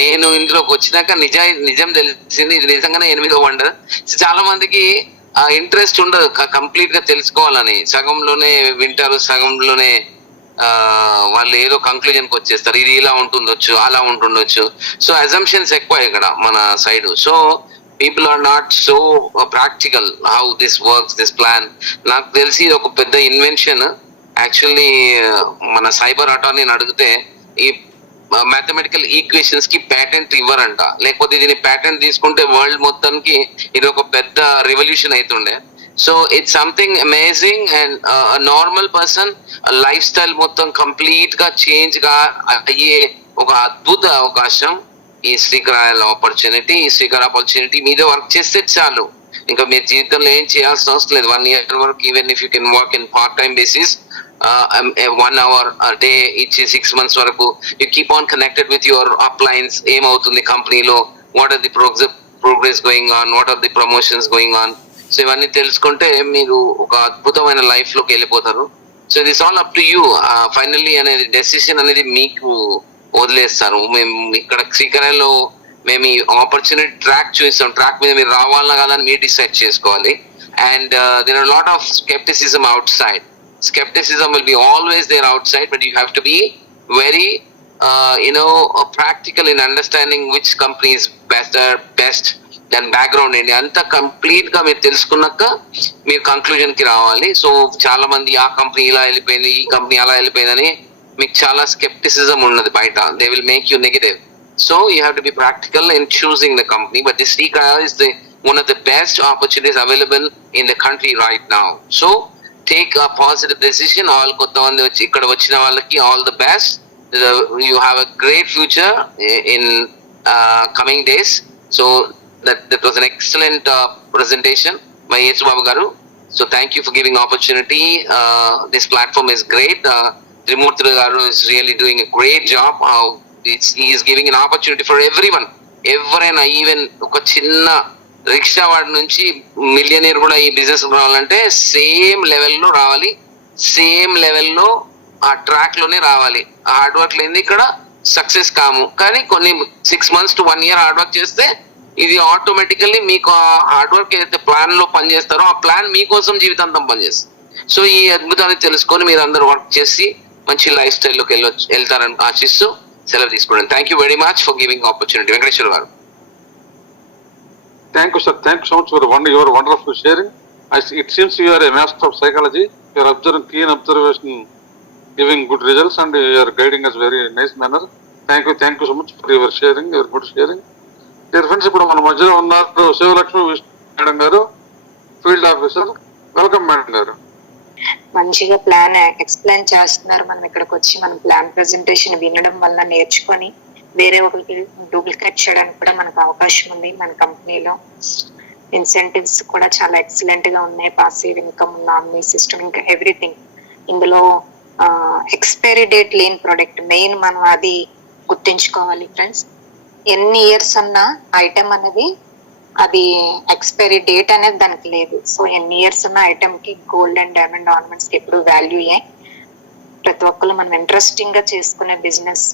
నేను ఇందులోకి వచ్చినాక నిజం తెలిసింది, ఇది నిజంగానే 8వ వండర్. చాలా మందికి ఆ ఇంట్రెస్ట్ ఉండదు కంప్లీట్ గా తెలుసుకోవాలని, సగంలోనే వింటారు, సగంలోనే వాళ్ళు ఏదో కంక్లూజన్ కి వచ్చేస్తారు, ఇది ఇలా ఉంటుండొచ్చు, అలా ఉంటుండొచ్చు. సో అజంప్షన్స్ ఎక్కువ ఇక్కడ మన side. So people are not so practical how this works, this plan. నాకు తెలిసి ఒక పెద్ద ఇన్వెన్షన్. యాక్చువల్లీ మన సైబర్ అటార్నీని అడిగితే ఈ మ్యాథమెటికల్ ఈక్వేషన్స్ కి ప్యాటెంట్ ఇవ్వరంట, లేకపోతే దీని ప్యాటెంట్ తీసుకుంటే వరల్డ్ మొత్తానికి ఇది ఒక పెద్ద రెవల్యూషన్ అవుతుండే. So it's something amazing. And normal person life style మొత్తం కంప్లీట్ గా చేంజ్ గా అయ్యే ఒక అద్భుత అవకాశం ఈ శ్రీకర్ ఆపర్చునిటీ. ఈ శ్రీకర్ ఆపర్చునిటీ మీద వర్క్ చేస్తే చాలు, ఇంకా మీరు జీవితంలో ఏం చేయాల్సిన అవసరం లేదు. 1 year వరకు, even if you can work in part time basis, 1 hour a day ఇచ్చి 6 months వరకు you keep on connected with your uplines. ఏమవుతుంది కంపెనీలో, what are the progress going on, what are the promotions going on. So ఇవన్నీ తెలుసుకుంటే మీరు ఒక అద్భుతమైన life లోకి వెళ్ళిపోతారు. So this all up to you. Finally అనేది డెసిషన్ అనేది మీకు వదిలేస్తారు. మేము ఇక్కడ శ్రీకర్లో మేము ఈ ఆపర్చునిటీ ట్రాక్ చూస్తాం, ట్రాక్ మీద మీరు రావాలన్నా కాదని మీరు డిసైడ్ చేసుకోవాలి. And there are lot of skepticism outside. Skepticism will be always there outside, but you have to be very practical in understanding which company is best than background ఏంటి అంతా complete గా మీరు తెలుసుకున్నాక మీరు conclusion కి రావాలి. So చాలా మంది ఆ కంపెనీ ఇలా వెళ్ళిపోయింది, ఈ కంపెనీ అలా వెళ్ళిపోయిందని మీకు చాలా స్కెప్టిసిజం ఉన్నది బయట. They will make you negative. So you have to be practical in choosing the company. But this is the one of the best opportunities available in the country right now. So take a positive decision. All kotta mandi vachi ikkada vachina vallaki all the best. You have a great future in coming days. So that was an excellent presentation by Yesu Babu garu. So thank you for giving opportunity. This platform is great. Trimurti garu is really doing a great job. He is giving an opportunity for everyone. Everyone, even oka chinna rickshaw వాడి నుంచి millionaire కూడా ఈ business రావాలంటే same లెవెల్లో రావాలి, same లెవెల్లో ఆ track లోనే రావాలి. ఆ హార్డ్ వర్క్ లేని ఇక్కడ సక్సెస్ కాము. కానీ కొన్ని 6 months to 1 year hard work చేస్తే ఇది ఆటోమేటికల్లీ మీకు ఆ హార్డ్ వర్క్ ఏదైతే ప్లాన్ లో పనిచేస్తారో ఆ ప్లాన్ మీకోసం జీవితాంతం పనిచేస్తుంది. సో ఈ అద్భుతాన్ని తెలుసుకొని మీరు అందరూ వర్క్ చేసి మంచి లైఫ్ స్టైల్లోకి వెళ్తారని ఆశిస్తూ సెలవు తీసుకోండి. Thank you very much for giving opportunity. Venkateswara గారు. Thank you, sir. Thank you so much for your wonderful sharing. It seems you are a master of psychology. You are observing keen observation, giving good results, and you are guiding us very nice manner. Thank you so much for your sharing, your good sharing. Dear friends, ఇప్పుడు మన మధ్యలో ఉన్నారు Sivalakshmi Vishnu madam గారు, field officer. Welcome madam గారు. మంచిగా plan explain చేస్తున్నారు. మనం ఇక్కడికి వచ్చి మనం ప్లాన్ ప్రెజెంటేషన్ వినడం వల్ల నేర్చుకొని వేరే ఒకరికి డూప్లికేట్ చేయడానికి కూడా మనకు అవకాశం ఉంది. మన కంపెనీలో ఇన్సెంటివ్స్ కూడా చాలా ఎక్సలెంట్ గా ఉన్నాయి. పాసివ్ ఇన్కమ్, నామినీ సిస్టమ్, ఇంకా ఎవ్రీథింగ్. ఇందులో ఎక్స్పైరీ డేట్ లేని ప్రోడక్ట్ మెయిన్, మనం అది గుర్తించుకోవాలి ఫ్రెండ్స్. ఎన్ని ఇయర్స్ అన్నా ఐటమ్ అనేది అది ఎక్స్పైరీ డేట్ అనేది దానికి లేదు. సో ఎన్ని ఇయర్స్ ఉన్న ఐటమ్ కి గోల్డ్ అండ్ డైమండ్ ఆర్నమెంట్స్ కి ఎప్పుడు వాల్యూయే. ప్రతి ఒక్కరు మనం ఇంట్రెస్టింగ్ గా చేసుకునే బిజినెస్.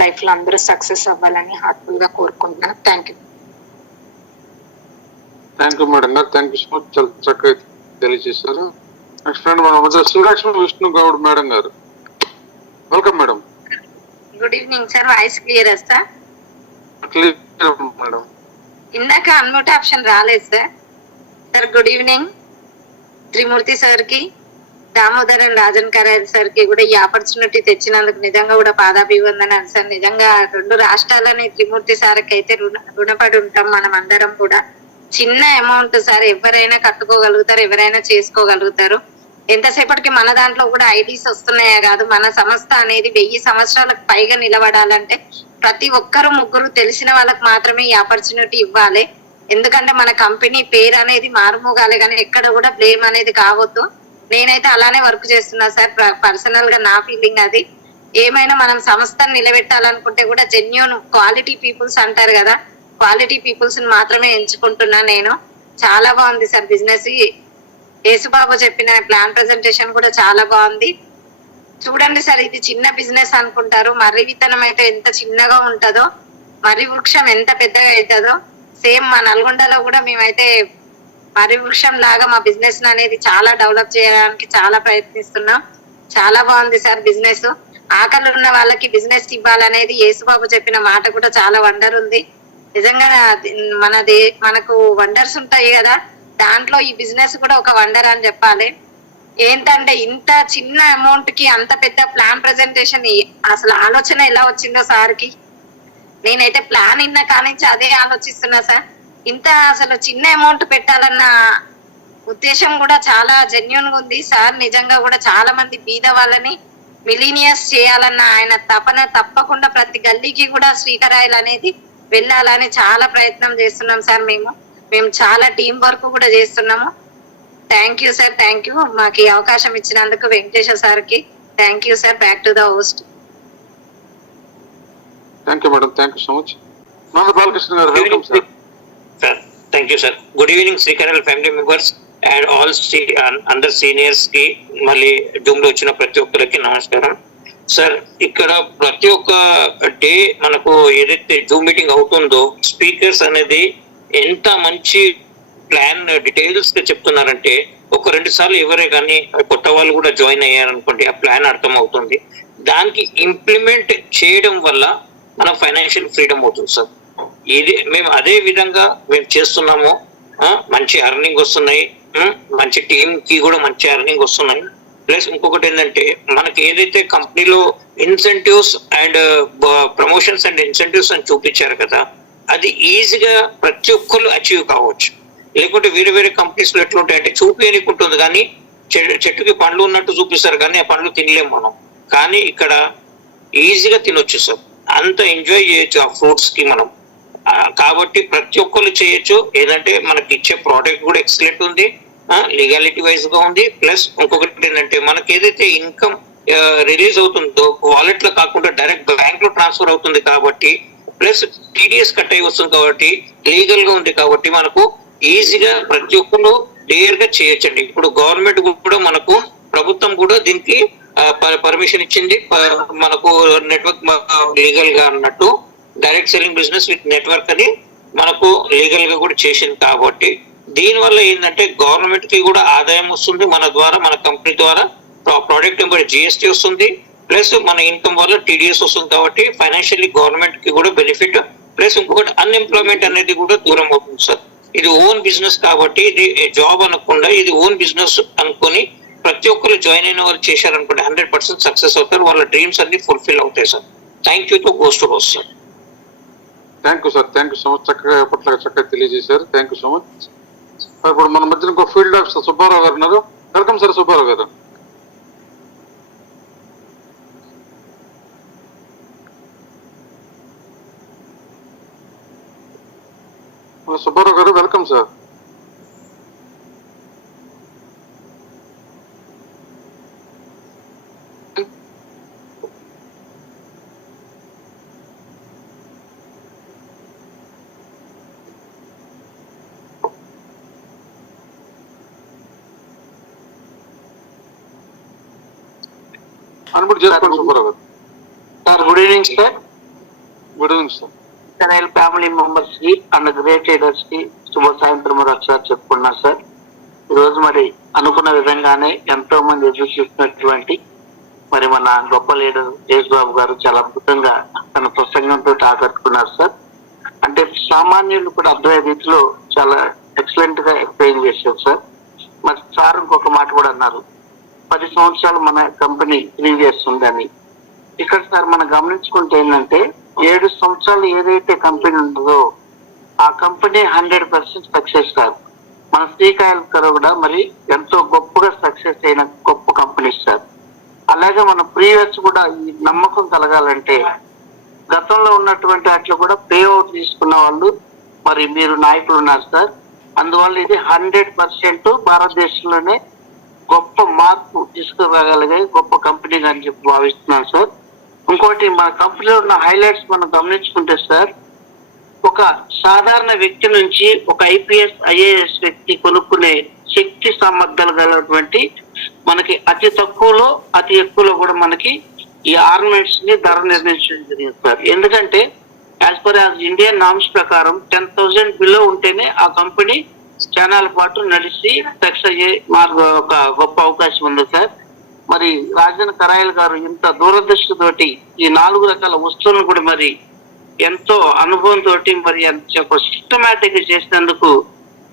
లైఫ్ లో అందరూ సక్సెస్ అవ్వాలని హార్ట్ఫుల్ గా కోరుకుంటున్నాను. థ్యాంక్ యూ మేడం గారు. Thank you so much. చాలా చక్కగా తెలియజేశారు. నెక్స్ట్ ఫ్రెండ్ మన మధ్య శ్రీలక్ష్మి విష్ణు గౌడ్ మేడం గారు. Welcome madam. Good evening sir. Voice clear sir? Clear madam. ఇందాక అన్మ్యూట్ ఆప్షన్ రాలేదు సార్. Sir good evening. Trimurthi sir కి, దామోదరన్ రాజన్ కరాయల్ సార్ కి కూడా ఈ ఆపర్చునిటీ తెచ్చినందుకు నిజంగా కూడా పాదాభివందనాలు సార్. నిజంగా 2 రాష్ట్రాలని త్రిమూర్తి సార్కి అయితే రుణపడి ఉంటాం మనం అందరం కూడా. చిన్న అమౌంట్ సార్, ఎవరైనా కట్టుకోగలుగుతారు, ఎవరైనా చేసుకోగలుగుతారు. ఎంతసేపటికి మన దాంట్లో కూడా ఐడీస్ వస్తున్నాయా కాదు, మన సంస్థ అనేది 1000 సంవత్సరాలకు పైగా నిలబడాలంటే ప్రతి ఒక్కరు ముగ్గురు తెలిసిన వాళ్ళకి మాత్రమే ఈ ఆపర్చునిటీ ఇవ్వాలి. ఎందుకంటే మన కంపెనీ పేరు అనేది మారుమోగాలి, కానీ ఎక్కడ కూడా బ్లేమ్ అనేది కావద్దు. నేనైతే అలానే వర్క్ చేస్తున్నా సార్. పర్సనల్ గా నా ఫీలింగ్ అది. ఏమైనా మనం సంస్థను నిలబెట్టాలనుకుంటే కూడా జెన్యూన్ క్వాలిటీ పీపుల్స్ అంటారు కదా, క్వాలిటీ పీపుల్స్ మాత్రమే ఎంచుకుంటున్నా నేను. చాలా బాగుంది సార్ బిజినెస్. యేసుబాబు చెప్పిన ప్లాన్ ప్రెజెంటేషన్ కూడా చాలా బాగుంది. చూడండి సార్, ఇది చిన్న బిజినెస్ అనుకుంటారు, మర్రి విత్తనం అయితే ఎంత చిన్నగా ఉంటుందో మర్రి వృక్షం ఎంత పెద్దగా అవుతుందో సేమ్ మా నల్గొండలో కూడా మేమైతే మర్రి వృక్షం లాగా మా బిజినెస్ అనేది చాలా డెవలప్ చేయడానికి చాలా ప్రయత్నిస్తున్నాం. చాలా బాగుంది సార్ బిజినెస్. ఆకలి ఉన్న వాళ్ళకి బిజినెస్ ఇవ్వాలనేది యేసుబాబు చెప్పిన మాట కూడా చాలా వండర్ ఉంది. నిజంగా మనకు వండర్స్ ఉంటాయి కదా, దాంట్లో ఈ బిజినెస్ కూడా ఒక వండర్ అని చెప్పాలి. ఏంటంటే ఇంత చిన్న అమౌంట్ కి అంత పెద్ద ప్లాన్ ప్రెజెంటేషన్ అసలు ఆలోచన ఎలా వచ్చిందో సార్కి. నేనైతే ప్లాన్ ఇన్నా కానీ అదే ఆలోచిస్తున్నా సార్. ఇంత అసలు చిన్న అమౌంట్ పెట్టాలన్న ఉద్దేశం కూడా చాలా జెన్యున్ గా ఉంది సార్. నిజంగా కూడా చాలా మంది బీద వాళ్ళని మిలీనియర్స్ చేయాలన్న ఆయన తపన తప్పకుండా ప్రతి గల్లీకి కూడా శ్రీకరాయిలు అనేది వెళ్ళాలని చాలా ప్రయత్నం చేస్తున్నాం సార్. మేము చాలా టీం వర్క్ కూడా చేస్తున్నాము. Thank you sir, thank you. మాకు ఈ అవకాశం ఇచ్చినందుకు వెంకటేశ్వర సార్ కి thank you sir. Back to the host. Thank you madam, thank you so much. నాన్న బాలకృష్ణ గారు, welcome sir. Sir thank you sir. Good evening శ్రీకరల్ ఫ్యామిలీ మెంబర్స్ అండ్ ఆల్ అందర్ seniors కి, మళ్ళీ జూమ్ లో వచ్చిన ప్రతి ఒక్కరికి నమస్కారం సార్. ఇక్కడ ప్రతి ఒక్క డే మనకు ఏదైతే జూమ్ మీటింగ్ అవుతుందో స్పీకర్స్ అనేది ఎంత మంచి ప్లాన్ డీటెయిల్స్ గా చెప్తున్నారంటే, ఒక 2 సార్లు ఎవరే కానీ కొత్త వాళ్ళు కూడా జాయిన్ అయ్యారనుకోండి ఆ ప్లాన్ అర్థం అవుతుంది. దానికి ఇంప్లిమెంట్ చేయడం వల్ల మన ఫైనాన్షియల్ ఫ్రీడమ్ అవుతుంది సార్. ఇది మేము అదే విధంగా మేము చేస్తున్నాము. మంచి అర్నింగ్ వస్తున్నాయి, మంచి టీమ్ కి కూడా మంచి అర్నింగ్ వస్తున్నాయి. ప్లస్ ఇంకొకటి ఏంటంటే మనకి ఏదైతే కంపెనీలో incentives and promotions and incentives అని చూపించారు కదా, అది ఈజీగా ప్రతి ఒక్కరు అచీవ్ కావచ్చు. లేకుంటే వేరే వేరే కంపెనీస్ లో ఎట్లుంటాయంటే చూపించకుంటుంది కానీ చెట్టుకి పండ్లు ఉన్నట్టు చూపిస్తారు కానీ ఆ పండ్లు తినలేము మనం. కానీ ఇక్కడ ఈజీగా తినొచ్చు సార్, అంత ఎంజాయ్ చేయొచ్చు ఆ ఫ్రూట్స్ కి మనం. కాబట్టి ప్రతి ఒక్కరు చేయొచ్చు. ఏదంటే మనకి ఇచ్చే ప్రోడక్ట్ కూడా ఎక్సలెంట్ ఉంది, లీగాలిటీ వైజ్ గా ఉంది. ప్లస్ ఇంకొకటి ఏంటంటే మనకి ఏదైతే ఇన్కమ్ రిలీజ్ అవుతుందో వాలెట్ లో కాకుండా డైరెక్ట్ బ్యాంక్ లో ట్రాన్స్ఫర్ అవుతుంది కాబట్టి, ప్లస్ టీడీఎస్ కట్ అయి వస్తుంది కాబట్టి లీగల్ గా ఉంది కాబట్టి మనకు ఈజీగా ప్రతి ఒక్కరు క్లియర్ గా చేయొచ్చండి. ఇప్పుడు గవర్నమెంట్ కూడా మనకు ప్రభుత్వం కూడా దీనికి పర్మిషన్ ఇచ్చింది. మనకు నెట్వర్క్ లీగల్ గా అన్నట్టు direct selling business with network అని మనకు లీగల్ గా కూడా చేసింది. కాబట్టి దీని వల్ల ఏంటంటే గవర్నమెంట్ కి కూడా ఆదాయం వస్తుంది, మన ద్వారా మన కంపెనీ ద్వారా ప్రోడక్ట్ నెంబర్ జిఎస్టీ వస్తుంది, ప్లస్ మన ఇన్కమ్ వల్ల టీడీఎస్ వస్తుంది. కాబట్టి ఫైనాన్షియల్లీ గవర్నమెంట్ కి కూడా బెనిఫిట్. ప్లస్ ఇంకొకటి అన్ఎంప్లాయ్మెంట్ అనేది కూడా దూరం అవుతుంది సార్. ఇది ఓన్ బిజినెస్ కాబట్టి ఇది జాబ్ అనకుండా ఇది ఓన్ బిజినెస్ అనుకొని ప్రతి ఒక్కరు జాయిన్ అయిన వాళ్ళు చేశారనుకోండి 100% సక్సెస్ అవుతారు. వాళ్ళ డ్రీమ్స్ అన్ని ఫుల్ఫిల్ అవుతాయి sir. Thank you to ghost to host sir. Thank you sir, thank you so much. చక్కగా ఎప్పటిలాగా చక్కగా తెలియజేశారు. Thank you so much. ఇప్పుడు మన మధ్యన ఇంకో ఫీల్డ్ ఆఫీసర్ సుబ్బారావు గారు ఉన్నారు. వెల్కమ్ సార్ సుబ్బారావు గారు. సుబ్బారావు గారు వెల్కమ్ సార్. అనుమతి చేసుకోండి సుబ్బారావు గారు. Sir good evening sir. Good evening sir. Channel family members కి అండ్ గ్రేట్ లీడర్స్ కి శుభ సాయంత్రం ఒకసారి చెప్పుకున్నారు సార్. ఈ రోజు మరి అనుకున్న విధంగానే ఎంతో మంది ఎదురు చూసినటువంటి మరి మన గొప్ప లీడర్ యేసుబాబు గారు చాలా అద్భుతంగా తన ప్రసంగంతో ఆకట్టుకున్నారు సార్. అంటే సామాన్యులు కూడా అర్థమయ్యే రీతిలో చాలా ఎక్సలెంట్ గా ఎక్స్ప్లెయిన్ చేశారు సార్. మరి సార్ ఇంకొక మాట కూడా అన్నారు, 10 సంవత్సరాలు మన కంపెనీ ప్రీవియస్ ఉందని. ఇక్కడ సార్ మనం గమనించుకుంటే ఏంటంటే 7 సంవత్సరాలు ఏదైతే కంపెనీ ఉంటుందో ఆ కంపెనీ 100% సక్సెస్ సార్. మన శ్రీకాయలు కూడా మరి ఎంతో గొప్పగా సక్సెస్ అయిన గొప్ప కంపెనీ సార్. అలాగే మన ప్రీవియస్ కూడా ఈ నమ్మకం కలగాలంటే గతంలో ఉన్నటువంటి వాటిలో కూడా పే అవుట్ తీసుకున్న వాళ్ళు మరి మీరు నాయకులు ఉన్నారు సార్. అందువల్ల ఇది 100% భారతదేశంలోనే గొప్ప మార్పు తీసుకురాగలిగే గొప్ప కంపెనీ అని చెప్పి భావిస్తున్నాను సార్. ఇంకోటి మన కంపెనీలో ఉన్న హైలైట్స్ మనం గమనించుకుంటే సార్, ఒక సాధారణ వ్యక్తి నుంచి ఒక ఐపీఎస్ ఐఏఎస్ వ్యక్తి కొనుక్కునే శక్తి సామర్థ్యాలు గలటువంటి మనకి అతి తక్కువలో అతి ఎక్కువలో కూడా మనకి ఈ ఆర్నమెంట్స్ ని ధర నిర్ణయించడం జరిగింది సార్. ఎందుకంటే as per as Indian norms ప్రకారం 10,000 బిలో ఉంటేనే ఆ కంపెనీ చానాల పాటు నడిచి సక్సెస్ అయ్యే ఒక గొప్ప అవకాశం ఉంది సార్. మరి రాజన్ కరాయల్ గారు ఇంత దూరదృష్టితోటి ఈ 4 రకాల వస్తువులను కూడా మరి ఎంతో అనుభవంతో మరి సిస్టమేటిక్ చేసినందుకు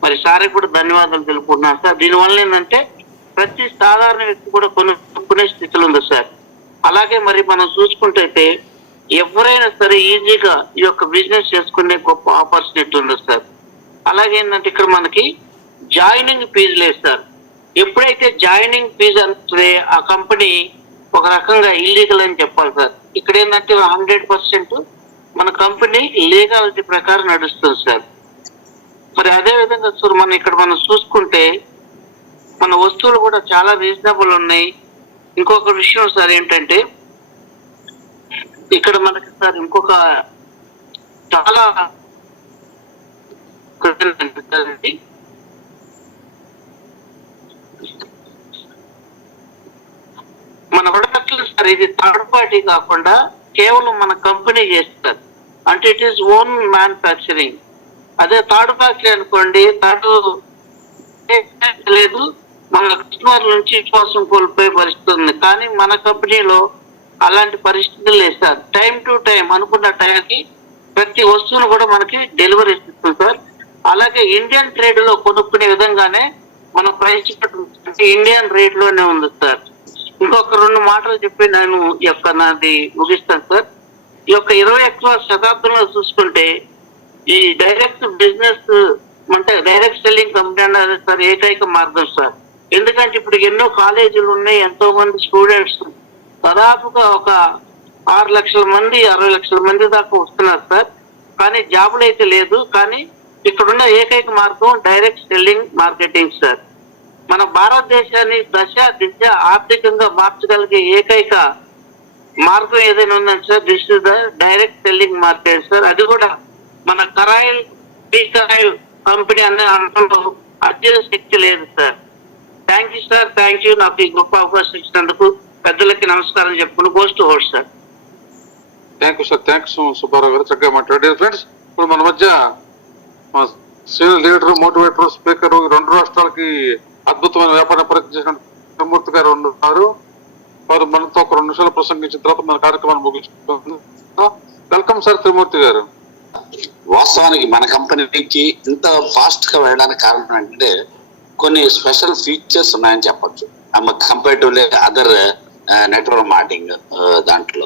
మరి సారే కూడా ధన్యవాదాలు తెలుపుకుంటున్నాను సార్. దీనివల్ల ఏంటంటే ప్రతి సాధారణ వ్యక్తి కూడా కొనుక్కునే స్థితిలో ఉంది సార్. అలాగే మరి మనం చూసుకుంటే ఎవరైనా సరే ఈజీగా ఈ యొక్క బిజినెస్ చేసుకునే గొప్ప ఆపర్చునిటీ ఉంది సార్. అలాగే ఏంటంటే ఇక్కడ మనకి జాయినింగ్ ఫీజు లేదు సార్. ఎప్పుడైతే జాయినింగ్ ఫీజు అంటే ఆ కంపెనీ ఒక రకంగా ఇల్లీగల్ అని చెప్పాలి సార్. ఇక్కడ ఏంటంటే 100% మన కంపెనీ లీగాలిటీ ప్రకారం నడుస్తుంది సార్. మరి అదే విధంగా సార్ మనం చూసుకుంటే మన వస్తువులు కూడా చాలా రీజనబుల్ ఉన్నాయి. ఇంకొక విషయం సార్ ఏంటంటే ఇక్కడ మనకి సార్ ఇంకొక చాలా మన ప్రొడక్ట్లు సార్ ఇది థర్డ్ పార్టీ కాకుండా కేవలం మన కంపెనీ చేస్తారు. అంటే ఇట్ ఈస్ ఓన్ మ్యానుఫ్యాక్చరింగ్. అదే థర్డ్ పార్టీ అనుకోండి, థర్డ్ లేదు, మన కస్టమర్ నుంచి విశ్వాసం కోల్పోయే పరిస్థితి ఉంది. కానీ మన కంపెనీలో అలాంటి పరిస్థితులు లేదు సార్. టైం టు టైం అనుకున్న టైంకి ప్రతి వస్తువును కూడా మనకి డెలివరీ ఇస్తుంది సార్. అలాగే ఇండియన్ ట్రేడ్ లో కొనుక్కునే విధంగానే మన ప్రైస్ ఇండియన్ రేట్ లోనే ఉంది సార్. ఇంకొక 2 మాటలు చెప్పి నేను నాది ముగిస్తాను సార్. ఈ యొక్క 21వ శతాబ్దంలో చూసుకుంటే ఈ డైరెక్ట్ బిజినెస్ అంటే డైరెక్ట్ సెల్లింగ్ కంపెనీ అనేది సార్ ఏకైక మార్గం సార్. ఎందుకంటే ఇప్పుడు ఎన్నో కాలేజీలు ఉన్నాయి, ఎంతో మంది స్టూడెంట్స్ దాదాపుగా ఒక 6 లక్షల మంది 60 లక్షల మంది దాకా వస్తున్నారు సార్. కానీ జాబులు అయితే లేదు. కానీ ఇక్కడున్న ఏకైక మార్గం డైరెక్ట్ సెల్లింగ్ మార్కెటింగ్ సార్. మన భారతదేశాన్ని దిశ ఆర్థికంగా మార్చగలిగే ఏకైక మార్గం ఏదైనా ఉందంటే sir this is the direct selling market sir. అది కూడా మన కరాయిల్ కంపెనీ అనే అనడంలో అత్యంత శక్తి లేదు sir. Thank you sir, thank you. నాకు ఈ గొప్ప అవకాశం ఇచ్చినందుకు పెద్దలకి నమస్కారం చెప్పుకుని ghost host sir. Thank you sir, thanks Subbarao గారు, చక్కగా మాట్లాడారు. ఫ్రెండ్స్, ఇప్పుడు మన మధ్య మా సీనియర్ లీడర్, మోటివేటర్, స్పీకర్, 2 రాష్ట్రాలకి అద్భుతమైన వ్యాపార పరిచయం చేసిన త్రిమూర్తి గారు ఉన్నారు. వారు మనతో ఒక 2 నిమిషాలు ప్రసంగించిన తర్వాత మన కార్యక్రమాన్ని ముగించుకుంటున్నాం. వెల్కమ్ సార్ త్రిమూర్తి గారు. వాస్తవానికి మన కంపెనీకి ఇంత ఫాస్ట్ గా వెళ్ళడానికి కారణం ఏంటంటే కొన్ని స్పెషల్ ఫీచర్స్ ఉన్నాయని చెప్పొచ్చు. Comparatively other network marketing. దాంట్లో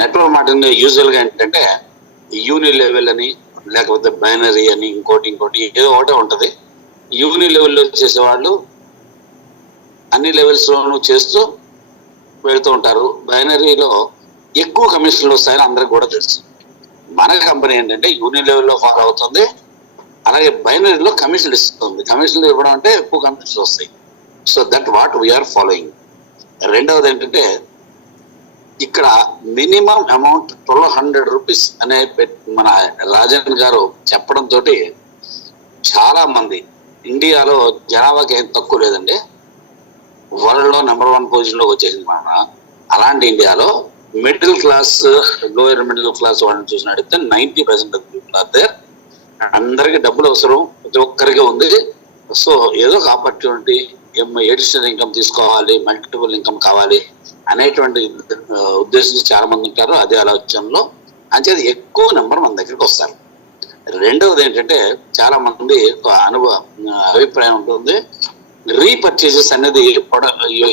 నెట్వర్క్ మార్కెటింగ్ యూజువల్ గా ఏంటంటే యూని లెవెల్ అని, లేకపోతే బైనరీ అని, ఇంకోటి ఏదో ఒకటే ఉంటది. యూని లెవెల్లో చేసేవాళ్ళు అన్ని లెవెల్స్ లోనూ చేస్తూ వెళుతూ ఉంటారు. బైనరీలో ఎక్కువ కమిషన్లు వస్తాయని అందరికి కూడా తెలుసు. మన కంపెనీ ఏంటంటే యూని లెవెల్లో ఫాలో అవుతుంది, అలాగే బైనరీలో కమిషన్లు ఇస్తుంది. కమిషన్లు ఇవ్వడం అంటే ఎక్కువ కమిషన్లు వస్తాయి. So that what we are following. రెండవది ఏంటంటే ఇక్కడ మినిమం అమౌంట్ 1200 రూపీస్ అనే మన రాజన్ గారు చెప్పడం తోటి చాలా మంది ఇండియాలో జనాభాకి ఏం తక్కువ లేదండి, వరల్డ్ లో నెంబర్ 1 పొజిషన్ లో వచ్చేసింది మన. అలాంటి ఇండియాలో middle class, lower middle class వాళ్ళని చూసినట్టయితే 90% ఆఫ్ పీపుల్ ఆర్ దేర్. అందరికి డబ్బులు అవసరం, ప్రతి ఒక్కరికి ఉంది. సో ఏదో ఒక ఆపర్చునిటీ, ఎడిషనల్ ఇన్కమ్ తీసుకోవాలి, మల్టిపుల్ ఇన్కమ్ కావాలి అనేటువంటి ఉద్దేశంతో చాలా మంది ఉంటారు. అదే ఆలోచనలో అంచేది ఎక్కువ నెంబర్ మన దగ్గరికి వస్తారు. రెండవది ఏంటంటే చాలా మంది అభిప్రాయం ఉంటుంది, రీపర్చేజెస్ అనేది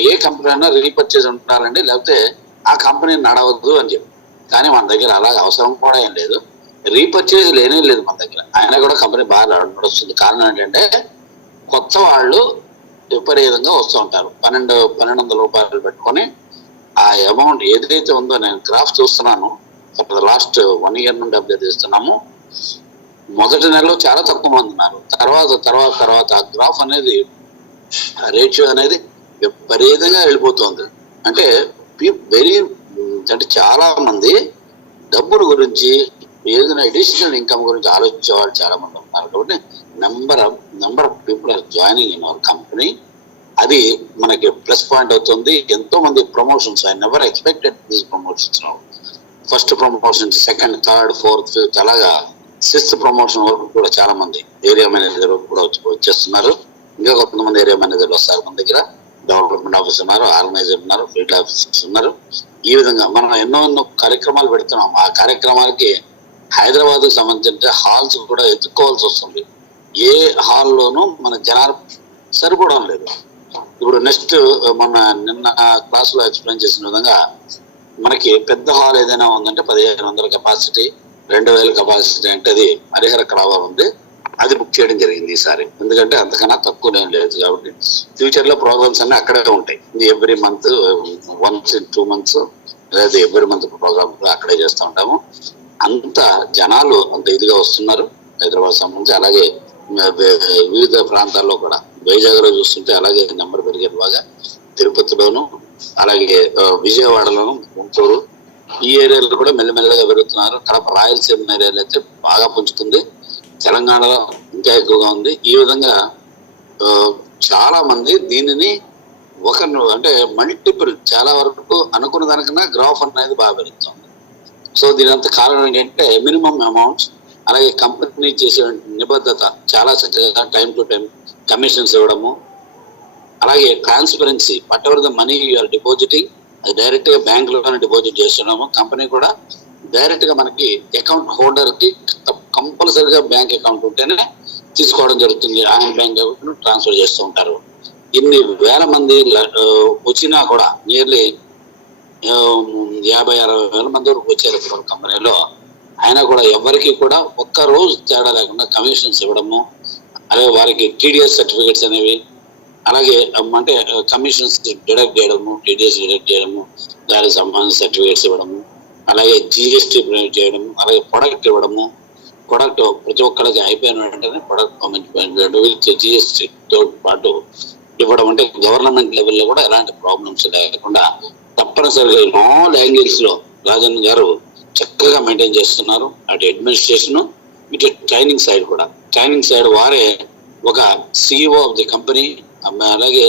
ఏ కంపెనీ అయినా రీపర్చేజ్ ఉండాలండి, లేకపోతే ఆ కంపెనీ నడవద్దు అని చెప్పి. కానీ మన దగ్గర అలా అవసరం కూడా ఏం లేదు, రీపర్చేజ్ లేనే లేదు మన దగ్గర. అయినా కూడా కంపెనీ బాగా నడుస్తుంది. కారణం ఏంటంటే కొత్త వాళ్ళు విపరీతంగా వస్తూ ఉంటారు. 1200 రూపాయలు పెట్టుకొని ఆ అమౌంట్ ఏదైతే ఉందో, నేను గ్రాఫ్ చూస్తున్నాను, లాస్ట్ 1 ఇయర్ నుండి అప్డేట్ చేస్తున్నాము. మొదటి నెలలో చాలా తక్కువ మంది ఉన్నారు. తర్వాత ఆ గ్రాఫ్ అనేది, రేషియో అనేది విపరీతంగా వెళ్ళిపోతుంది. అంటే చాలా మంది డబ్బుల గురించి, ఏదైనా అడిషనల్ ఇన్కమ్ గురించి ఆలోచించే వాళ్ళు చాలా మంది ఉన్నారు. కాబట్టి number of people are joining in our company. అది మనకి ప్లస్ పాయింట్ అవుతుంది. ఎంతో మంది promotions, I never expected these promotions. First promotion, second, third, fourth, fifth, అలాగా 6th ప్రమోషన్ వరకు కూడా చాలా మంది ఏరియా మేనేజర్ కూడా వచ్చేస్తున్నారు. ఇంకా కొంతమంది ఏరియా మేనేజర్లు వస్తారు మన దగ్గర. డెవలప్మెంట్ ఆఫీసర్ ఉన్నారు, ఆర్గనైజర్ ఉన్నారు, ఫీల్డ్ ఆఫీసర్స్ ఉన్నారు. ఈ విధంగా మనం ఎన్నో కార్యక్రమాలు పెడుతున్నాం. ఆ కార్యక్రమాలకి హైదరాబాద్ కు సంబంధించిన హాల్స్ కూడా ఎత్తుక్కోవాల్సి వస్తుంది. ఏ హాల్లోనూ మన జనాలు సరిపోవడం లేదు. ఇప్పుడు నెక్స్ట్ నిన్న క్లాస్ లో ఎక్స్ప్లెయిన్ చేసిన విధంగా మనకి పెద్ద హాల్ ఏదైనా ఉందంటే 1500 కెపాసిటీ, 2000 కెపాసిటీ అంటే అది హరిహర కళావాల్ ఉంది. అది బుక్ చేయడం జరిగింది ఈసారి. ఎందుకంటే అంతకన్నా తక్కువ లేదు కాబట్టి ఫ్యూచర్ లో ప్రోగ్రామ్స్ అన్ని అక్కడే ఉంటాయి. Every month, once in 2 months లేదా ఎవ్రీ మంత్ ప్రోగ్రామ్ అక్కడే చేస్తూ ఉంటాము. అంత జనాలు అంత ఇదిగా వస్తున్నారు హైదరాబాద్ సంబంధించి. అలాగే వివిధ ప్రాంతాల్లో కూడా వైజాగ్ లో చూస్తుంటే అలాగే నెంబర్ పెరిగేది బాగా. తిరుపతిలోను, అలాగే విజయవాడలోను, గుంటూరు ఈ ఏరియాలో కూడా మెల్లమెల్లగా పెరుగుతున్నారు. కడప రాయలసీమ ఏరియాలో అయితే బాగా పుంజుతుంది. తెలంగాణలో ఇంకా ఎక్కువగా ఉంది. ఈ విధంగా చాలా మంది దీనిని అంటే మల్టిపుల్, చాలా వరకు అనుకున్న దానికన్నా గ్రాఫ్ అనేది బాగా పెరుగుతుంది. సో దీని అంత కారణం ఏంటంటే మినిమం అమౌంట్స్, అలాగే కంపెనీ చేసే నిబద్ధత, చాలా చక్కగా టైం టు టైం కమిషన్స్ ఇవ్వడము, అలాగే transparency. Whatever the money you are depositing అది డైరెక్ట్ గా బ్యాంక్ లోనే డిపాజిట్ చేస్తున్నాము. కంపెనీ కూడా డైరెక్ట్ గా మనకి అకౌంట్ హోల్డర్ కి కంపల్సరీగా బ్యాంక్ అకౌంట్ ఉంటేనే తీసుకోవడం జరుగుతుంది. ఆయన బ్యాంక్ అకౌంట్ ట్రాన్స్ఫర్ చేస్తూ ఉంటారు. ఇన్ని వేల మంది వచ్చినా కూడా నియర్లీ 50-60 వేల మంది వరకు వచ్చారు ఇప్పుడు కంపెనీలో. అయినా కూడా ఎవరికి కూడా ఒక్క రోజు తేడా లేకుండా కమిషన్స్ ఇవ్వడము, అలాగే వారికి TDS సర్టిఫికేట్స్ అనేవి, అలాగే అంటే కమిషన్స్ డిడక్ట్ చేయడము, TDS డిడక్ట్ చేయడము, దానికి సంబంధించిన సర్టిఫికేట్స్ ఇవ్వడము, అలాగే GST ప్రొవైడ్ చేయడము, అలాగే ప్రొడక్ట్ ఇవ్వడము. ప్రొడక్ట్ ప్రతి ఒక్కరికి అయిపోయిన వెంటనే ప్రొడక్ట్ విత్ GST తో పాటు ఇవ్వడం. అంటే గవర్నమెంట్ లెవెల్లో కూడా ఎలాంటి ప్రాబ్లమ్స్ లేకుండా తప్పనిసరిగా ఆల్ యాంగిల్స్ లో రాజన్ గారు చక్కగా మెయింటైన్ చేస్తున్నారు. అటు అడ్మినిస్ట్రేషన్, ఇటు ట్రైనింగ్ సైడ్ కూడా. ట్రైనింగ్ సైడ్ వారే ఒక CEO ఆఫ్ ది కంపెనీ, అలాగే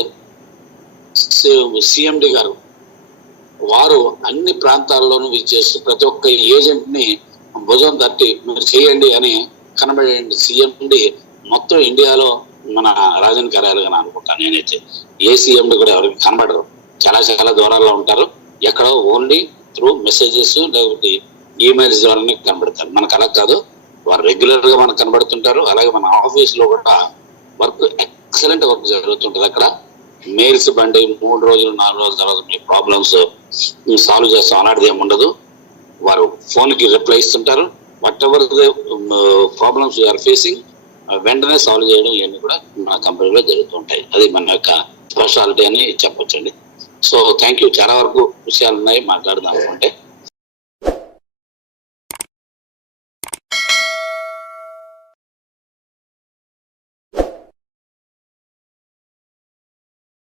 CMD గారు వారు అన్ని ప్రాంతాల్లోనూ విచ్చేస్తూ ప్రతి ఒక్క ఏజెంట్ ని భుజం తట్టి మీరు చేయండి అని కనబడే CMD మొత్తం ఇండియాలో మన రాజన్ కార్యాలయం అనుకుంటాను నేనైతే. ఏ CMD కూడా ఎవరికి కనబడరు, చాలా దూరాల్లో ఉంటారు. ఎక్కడో ఓన్లీ త్రూ మెసేజెస్ లేకపోతే ఈమెయిల్స్ ద్వారానే కనబడతారు. మనకు అలా కాదు, వారు రెగ్యులర్ గా మనకు కనబడుతుంటారు. అలాగే మన ఆఫీస్ లో కూడా వర్క్ ఎక్సలెంట్ వర్క్ జరుగుతుంటది. అక్కడ మెయిల్స్ బండి 3 రోజులు 4 రోజుల తర్వాత మీ ప్రాబ్లమ్స్ సాల్వ్ చేస్తాం అలాంటిది ఏమి ఉండదు. వారు ఫోన్ కి రిప్లై ఇస్తుంటారు. Whatever the problems you are facing వెంటనే సాల్వ్ చేయడం ఇవన్నీ కూడా మన కంపెనీలో జరుగుతుంటాయి. అది మన యొక్క స్పెషాలిటీ అని చెప్పొచ్చండి. So thank you. చాలా వరకు విషయాలు ఉన్నాయి మాట్లాడదాం అనుకుంటే.